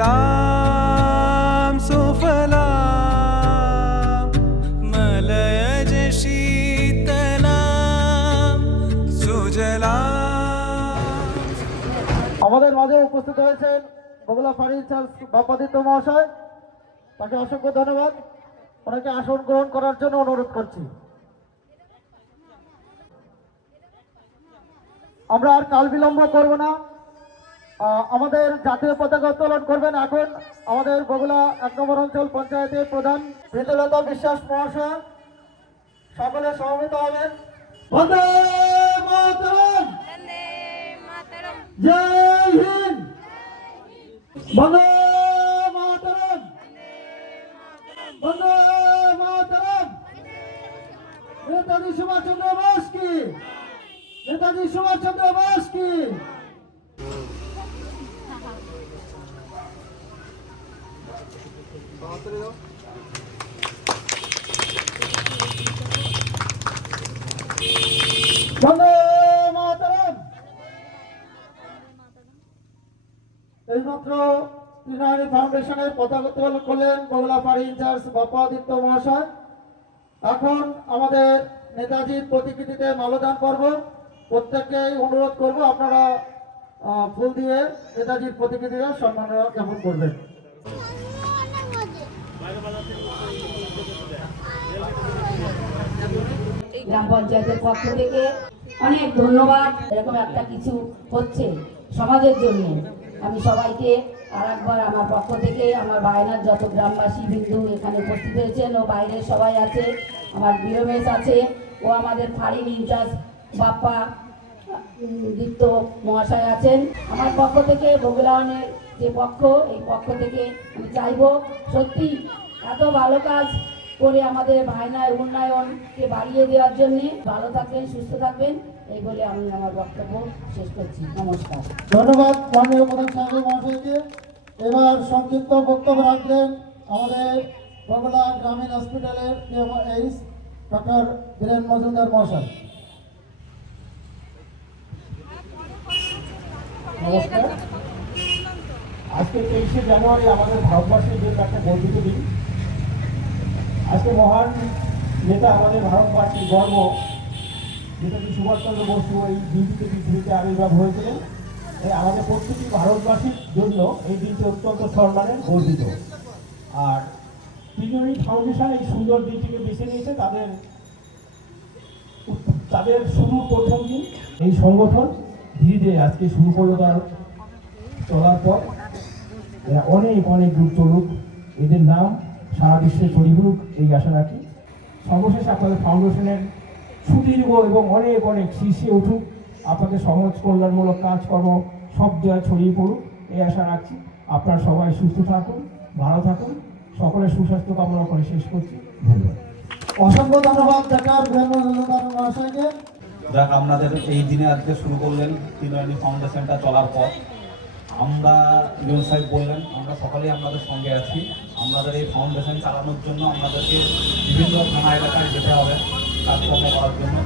सुजलां सुफलां मलयज शीतलां सुजलां। আমাদের মাঝে উপস্থিত হয়েছেন বগুলা ফায়ার ইনচার্জ বাপ্পাদিত্য মহাশয়, তাকে অসংখ্য ধন্যবাদ। ওনাকে আসন গ্রহণ করার জন্য অনুরোধ করছি। আমরা আর কাল বিলম্ব করব না, আমাদের জাতীয় পতাকা উত্তোলন করবেন এখন আমাদের বগুলা ১ নম্বর অঞ্চল পঞ্চায়েতের প্রধান প্রীতিলতা বিশ্বাস মহাশয়। সকলে সমবেত হবেন। বন্দে মাতরম, জয় হিন্দ, বন্দে মাতরম, বন্দে মাতরম। নেতাজি সুভাষ চন্দ্র বোস কি, নেতাজি সুভাষ চন্দ্র বোস কি। বন্দে মাতরম। এইমাত্র ত্রিনয়নী ফাউন্ডেশনের পতাকা উত্তোলন করলেন বগুলা ফায়ার ইনচার্জ বাপ্পাদিত্য মহাশয়। এখন আমাদের নেতাজির প্রতিকৃতিতে মাল্যদান পর্ব। প্রত্যেককেই অনুরোধ করব আপনারা ফুল দিয়ে নেতাজির প্রতিকৃতিতে সম্মান জ্ঞাপন করবেন। গ্রাম পঞ্চায়েতের পক্ষ থেকে অনেক ধন্যবাদ। এরকম একটা কিছু হচ্ছে সমাজের জন্য। আমি সবাইকে আর একবার আমার পক্ষ থেকে, আমার বায়নার যত গ্রামবাসী বিন্দু এখানে উপস্থিত হয়েছেন ও বাইরের সবাই আছে, আমার বিরমেশ আছে ও আমাদের ফায়ার ইনচার্জ বাপ্পা দিত্য মহাশয় আছেন। আমার পক্ষ থেকে বগুলানের যে পক্ষ, এই পক্ষ থেকে আমি চাইব সত্যি এত ভালো কাজ করে আমাদের ভাইনার উন্নয়নকে বাড়িয়ে দেওয়ার জন্যে। ভালো থাকবেন, সুস্থ থাকবেন, এই বলে আমি আমার বক্তব্য শেষ করছি। নমস্কার। ধন্যবাদ মাননীয় প্রধান সাহেব মহাশয়কে। এবার সংক্ষিপ্ত বক্তব্য রাখলেন আমাদের বগুলা গ্রামীণ হসপিটালের এইচ ডক্টর বীরেন মজুমদার মহাশয়। নমস্কার। আজকে 23শে জানুয়ারি আমাদের ভারতবর্ষের জন্য একটা গর্বিত দিন। আজকে মহান নেতা আমাদের ভারতবাসীর গর্ব নেতাজি সুভাষচন্দ্র বসু এই দিনটিতে পৃথিবীতে আবির্ভাব হয়েছিলেন। আমাদের প্রত্যেকটি ভারতবাসীর জন্য এই দিনটি অত্যন্ত সম্মানের গর্বিত। আর ত্রিনয়নী ফাউন্ডেশন এই সুন্দর দিনটিকে বেছে নিয়েছে তাদের শুরু প্রথম দিন। এই সংগঠন ধীরে ধীরে আজকে শুরু করলো তার চলার পর এরা অনেক অনেক দূর চলুক, এদের নাম সারা বিশ্বে ছড়িয়ে পড়ুক এই আশা রাখি। সর্বশেষ আপনাদের ফাউন্ডেশনের সুদীর্ঘ এবং অনেক অনেক শীর্ষে উঠুক, আপনাদের সমাজ কল্যাণমূলক কাজকর্ম সব জায়গায় ছড়িয়ে পড়ুক এই আশা রাখছি। আপনারা সবাই সুস্থ থাকুন, ভালো থাকুন, সকলের সুস্বাস্থ্য কামনা করে শেষ করছি। ধন্যবাদ। অসংখ্য ধন্যবাদ ডাক্তার বীরেন মজুমদার মহাশয়কে। যাক, আপনাদের এই দিনে আজকে শুরু করলেন ত্রিনয়নী ফাউন্ডেশনটা চলার পর। আমরা ইউন সাহেব বললেন আমরা সকালেই আপনাদের সঙ্গে আছি। আপনাদের এই ফাউন্ডেশন চালানোর জন্য আপনাদেরকে বিভিন্ন থানা এলাকায় যেতে হবে কাজকর্ম করার জন্য।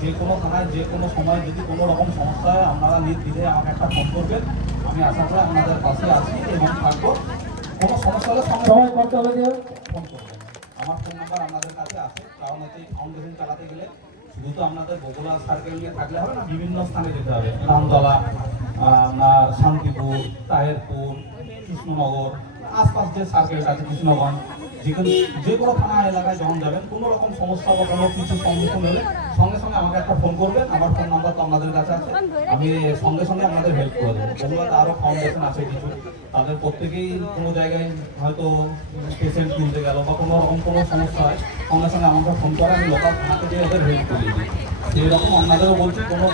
যে কোনো থানায় যে কোনো সময় যদি কোনো রকম সমস্যা হয় আপনারা নির্দ্বিধে আমাকে একটা ফোন করবেন। আমি আশা করি আপনাদের পাশে আছি এবং থাকবো। কোনো সমস্যা হলে সবাই করতে হবে যে ফোন করবেন। আমার ফোন নাম্বার আপনাদের কাছে আছে। কারণ হচ্ছে এই ফাউন্ডেশন চালাতে গেলে শুধু তো আপনাদের বগুলা সার্কেল নিয়ে থাকলে হবে না, বিভিন্ন স্থানে যেতে হবে। রামতলা, আপনার শান্তিপুর, তাহেরপুর, কৃষ্ণনগর, আশপাশ যে সার্কেল আছে কৃষ্ণগঞ্জ, যে কোনো থানা এলাকায় যখন যাবেন কোনো রকম সমস্যা বা কোনো কিছু সম্মুখীন হলে সঙ্গে সঙ্গে আমাকে একটা ফোন করবেন। আমার ফোন নাম্বার তো আপনাদের কাছে আছে, আমি সঙ্গে সঙ্গে আপনাদের হেল্প করে দেবো। বগুলাতে আরও ফাউন্ডেশন আছে কিছু, তাদের প্রত্যেকেই কোনো জায়গায় হয়তো পেশেন্ট তুলতে গেল বা কোনো রকম কোনো সমস্যা হয় সঙ্গে সঙ্গে আমাকে ফোন করে আমি লোকাল থানাকে দিয়ে ওদের হেল্প করিয়ে দিই। সেই রকম আপনাদেরও বলছি, কোনো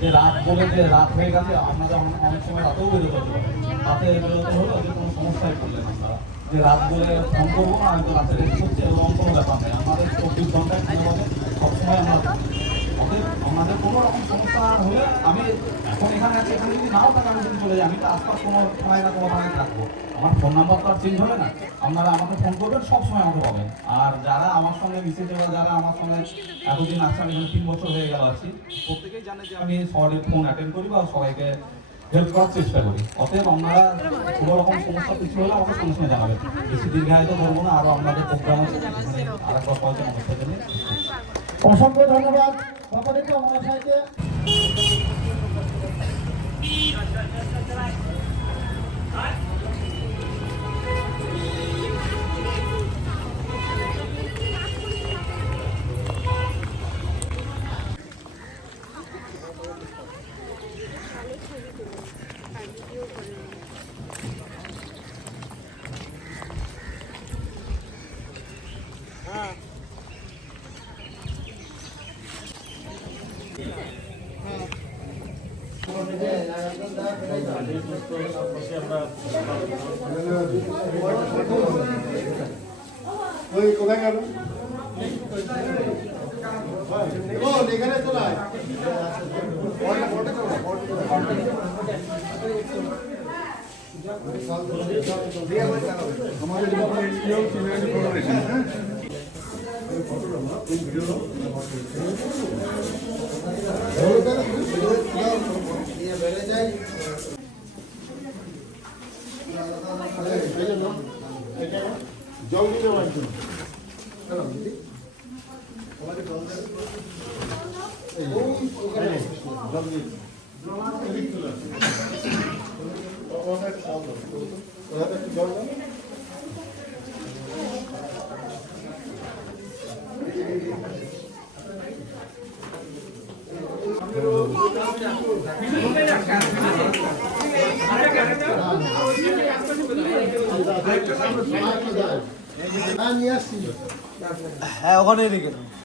যে রাত বলে যে রাত হয়ে গেছে আপনাদের অনেক সময় রাতেও বেরোতে হতে পারে। রাতে বেরোতে হলে ওদের কোনো সমস্যায় পড়লেন আপনারা যে রাত বলে ফোন করবো না, আমি তো রাতে রেস্ট করছি, এরকম কোনো ব্যাপার নেই। আমাদের 24 ঘন্টায় সবসময় আমরা আমাদের কোনো রকম সমস্যা হলে আমি এখন এখানে আছি, এখানে যদি নাও থাকে আমি যদি চলে যাই, আমি তো আশপাশ কোনো থানায় না কোনো থানায় থাকবো। আমার ফোন নাম্বার তো আর চেঞ্জ হবে না, আপনারা আমাকে ফোন করবেন, সবসময় আমাকে পাবেন। আর যারা আমার সঙ্গে মিশে যাবে, যারা আমার সঙ্গে এতদিন আসছে, আমি 3 বছর হয়ে গেল আছি, প্রত্যেকেই জানে যে আমি শহরে ফোন অ্যাটেন্ড করি বা সবাইকে হেল্প করার চেষ্টা করি। অতএব আপনারা কোনো রকম সমস্যা কিছু হলে আমাকে সঙ্গে সঙ্গে জানাবেন। বেশি দীর্ঘায়িত করবো না, আরও আপনাদের প্রোগ্রাম আছে, আর একবার কয়েকজন অনুষ্ঠানের জন্য অসংখ্য ধন্যবাদ বাপাদিত্য মহাশয়কে। হ্যাঁ ওখানেই রেখে